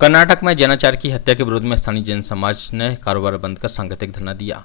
कर्नाटक में जैनाचार्य की हत्या के विरोध में स्थानीय जैन समाज ने कारोबार बंद कर सांकेतिक धरना दिया।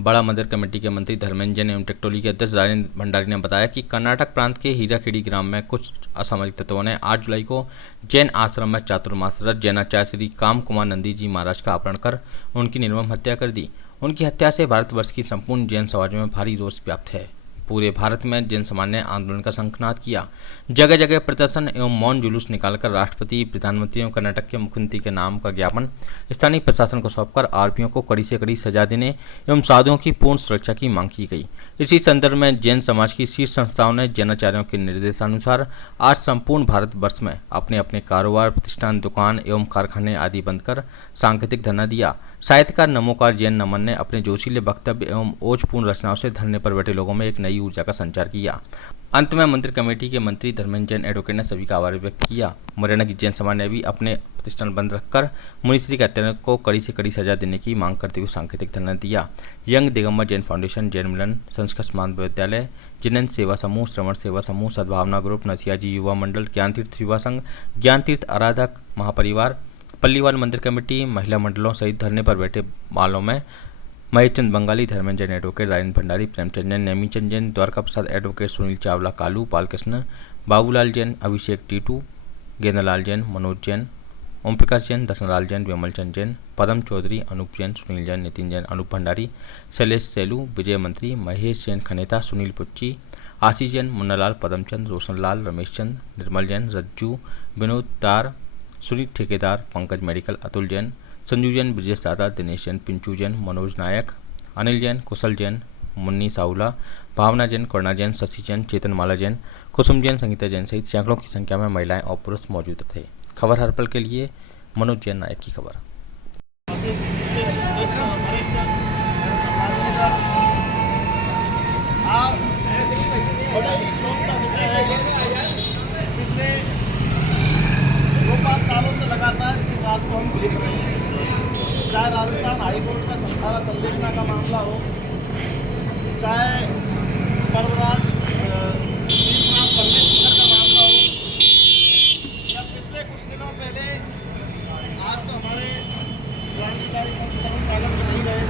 बड़ा मंदिर कमेटी के मंत्री धर्मेंद्र जैन एवं टेक्टोली के अध्यक्ष राजेंद्र भंडारी ने बताया कि कर्नाटक प्रांत के हीराखेड़ी ग्राम में कुछ असामाजिक तत्वों ने 8 जुलाई को जैन आश्रम में चातुर्मासरत जैनाचार्य श्री काम कुमार नंदी जी महाराज का अपहरण कर उनकी निर्मम हत्या कर दी। उनकी हत्या से भारतवर्ष की संपूर्ण जैन समाज में भारी रोष व्याप्त है। पूरे भारत में जैन समाज ने आंदोलन का शंखनाद किया। जगह जगह प्रदर्शन एवं मौन जुलूस निकालकर राष्ट्रपति, प्रधानमंत्री एवं कर्नाटक के मुख्यमंत्री के नाम का ज्ञापन स्थानीय प्रशासन को सौंपकर आरोपियों को कड़ी से कड़ी सजा देने एवं साधुओं की पूर्ण सुरक्षा की मांग की गई। इसी संदर्भ में जैन समाज की शीर्ष संस्थाओं ने जैनाचार्यों के निर्देशानुसार आज संपूर्ण भारतवर्ष में अपने अपने कारोबार, प्रतिष्ठान, दुकान एवं कारखाने आदि बंद कर सांकेतिक धरना दिया। साहित्यकार नमोकार जैन नमन ने अपने जोशीले वक्तव्य एवं ओजपूर्ण रचनाओं से धरने पर बैठे लोगों में एक नई ऊर्जा का संचार किया। अंत में मंदिर कमेटी के मंत्री धर्मेंद्र जैन एडवोकेट ने सभी का आभार व्यक्त किया। मुरैना की जैन समाज ने भी अपने प्रतिष्ठान बंद रखकर मुनिश्री के हत्यारों को कड़ी से कड़ी सजा देने की मांग करते हुए सांकेतिक धरना दिया। यंग दिगंबर जैन फाउंडेशन, जैन मिलन, संस्कृत महाविद्यालय, जिनन सेवा समूह, श्रवण सेवा समूह, सद्भावना ग्रुप, नसियाजी युवा मंडल, ज्ञान तीर्थ युवा संघ, ज्ञान तीर्थ आराधक महापरिवार, पल्लीवाल मंदिर कमेटी, महिला मंडलों सहित धरने पर बैठे वालों में महेशचंद बंगाली, धर्मेंद्र जैन एडवोकेट, राजेंद्र भंडारी, प्रेमचंद जैन, नेमीचंद जैन, द्वारका प्रसाद एडवोकेट, सुनील चावला, कालू, बालकृष्ण, बाबूलाल जैन, अभिषेक टीटू, गेंदलाल जैन, मनोज जैन, ओम प्रकाश जैन, दर्शनलाल जैन, विमलचंद जैन, पदम चौधरी, अनूप जैन, सुनील जैन, नितिन जैन, अनूप भंडारी, शैलेश सेलू, विजय मंत्री, महेश जैन खनेता, सुनील पुच्ची, आशीष जैन, मुन्नालाल, पदमचंद, रोशनलाल, रमेश चंद, निर्मल जैन, रज्जू, विनोद तार, सुनील ठेकेदार, पंकज मेडिकल, अतुल जैन, संजू जैन, ब्रजेश दादा, दिनेश जैन, पिंचू जैन, मनोज नायक, अनिल जैन, कुशल जैन, मुन्नी साउला, भावना जैन, करुणा जैन, शशि जैन, चेतन माला जैन, कुसुम जैन, संगीता जैन सहित सैकड़ों की संख्या में महिलाएं और पुरुष मौजूद थे। खबर हर पल के लिए मनोज जैन नायक की खबर। पिछले 2-5 सालों से लगातार इस बात को हम देख रहे हैं, चाहे राजस्थान हाईकोर्ट का संथारा संवेदना का मामला हो, चाहे पर्वराज पंडित का मामला हो, या पिछले कुछ दिनों पहले, आज तो हमारे क्रांतिकारी संत तरुण सागर में नहीं रहे,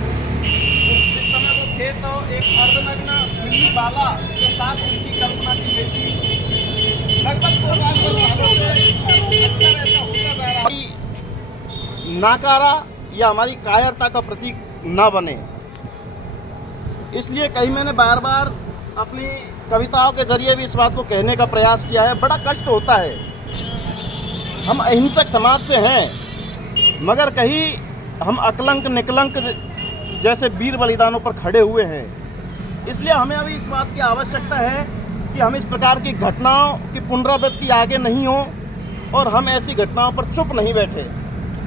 जिस समय वो थे तो एक अर्धनग्न मिली बाला के साथ उनकी कल्पना की गई थी। लगभग 2-5 सालों से अक्सर ऐसा होता जा रहा है, नाकारा या हमारी कायरता का प्रतीक न बने। इसलिए कहीं मैंने बार बार अपनी कविताओं के जरिए भी इस बात को कहने का प्रयास किया है। बड़ा कष्ट होता है, हम अहिंसक समाज से हैं, मगर कहीं हम अकलंक निकलंक जैसे वीर बलिदानों पर खड़े हुए हैं। इसलिए हमें अभी इस बात की आवश्यकता है कि हम इस प्रकार की घटनाओं की पुनरावृत्ति आगे नहीं हो और हम ऐसी घटनाओं पर चुप नहीं बैठे।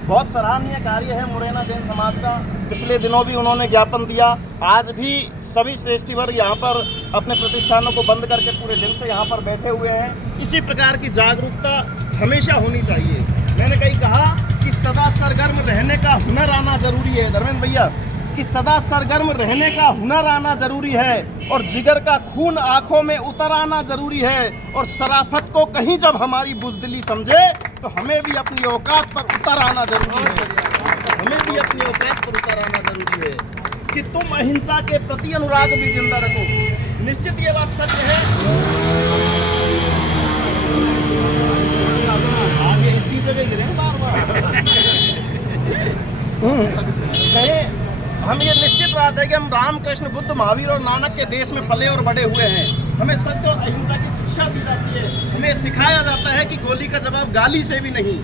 बहुत सराहनीय कार्य है मुरैना जैन समाज का। पिछले दिनों भी उन्होंने ज्ञापन दिया, आज भी सभी श्रेष्ठी वर्ग यहाँ पर अपने प्रतिष्ठानों को बंद करके पूरे दिन से यहाँ पर बैठे हुए हैं। इसी प्रकार की जागरूकता हमेशा होनी चाहिए। मैंने कहीं कहा कि सदा सरगर्म रहने का हुनर आना जरूरी है, धर्मेंद्र भैया, कि सदा सरगर्म रहने का हुनर आना जरूरी है और जिगर का खून आंखों में उतर आना जरूरी है। और शराफत को कहीं जब हमारी बुज़दिली समझे तो हमें भी अपनी औकात पर उतर आना जरूरी है, हमें भी अपनी औकात पर उतर आना जरूरी है कि तुम अहिंसा के प्रति अनुराग भी जिंदा रखो। निश्चित ये बात सत्य है, आगे इसी जगह गिरे बार बार हम ये निश्चित बात है कि हम रामकृष्ण, बुद्ध, महावीर और नानक के देश में पले और बड़े हुए हैं। हमें सत्य और अहिंसा की शिक्षा दी जाती है, हमें सिखाया जाता है कि गोली का जवाब गाली से भी नहीं।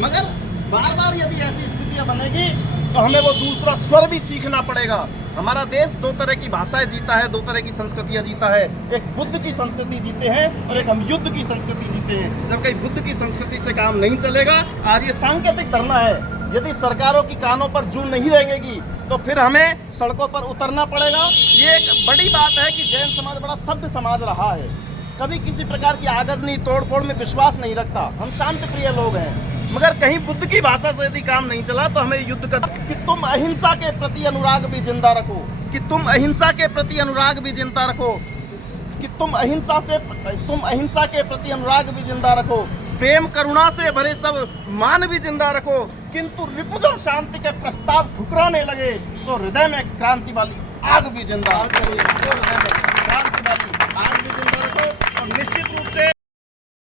मगर बार बार यदि ऐसी स्थितियां बनेगी तो हमें वो दूसरा स्वर भी सीखना पड़ेगा। हमारा देश 2 तरह की भाषाएं जीता है, 2 तरह की संस्कृतियां जीता है। एक बुद्ध की संस्कृति जीते हैं और एक हम युद्ध की संस्कृति जीते हैं। जब कहीं बुद्ध की संस्कृति से काम नहीं चलेगा, आज ये सांकेतिक धरना है, यदि सरकारों की कानों पर जूं नहीं लगेगी तो फिर हमें सड़कों पर उतरना पड़ेगा। ये एक बड़ी बात है कि जैन समाज बड़ा सभ्य समाज रहा है, कभी किसी प्रकार की आगज नहीं, तोड़फोड़ में विश्वास नहीं रखता। हम शांति प्रिय लोग हैं, मगर कहीं बुद्ध की भाषा से यदि काम नहीं चला तो हमें युद्ध कर कि तुम अहिंसा के प्रति अनुराग भी जिंदा रखो, कि तुम अहिंसा के प्रति अनुराग भी जिंदा रखो, कि तुम अहिंसा के प्रति अनुराग भी जिंदा रखो। प्रेम करुणा से भरे सब मान भी जिंदा रखो, किंतु रिपुजन शांति के प्रस्ताव ठुकराने लगे तो हृदय में क्रांति वाली आग भी जिंदा रखो।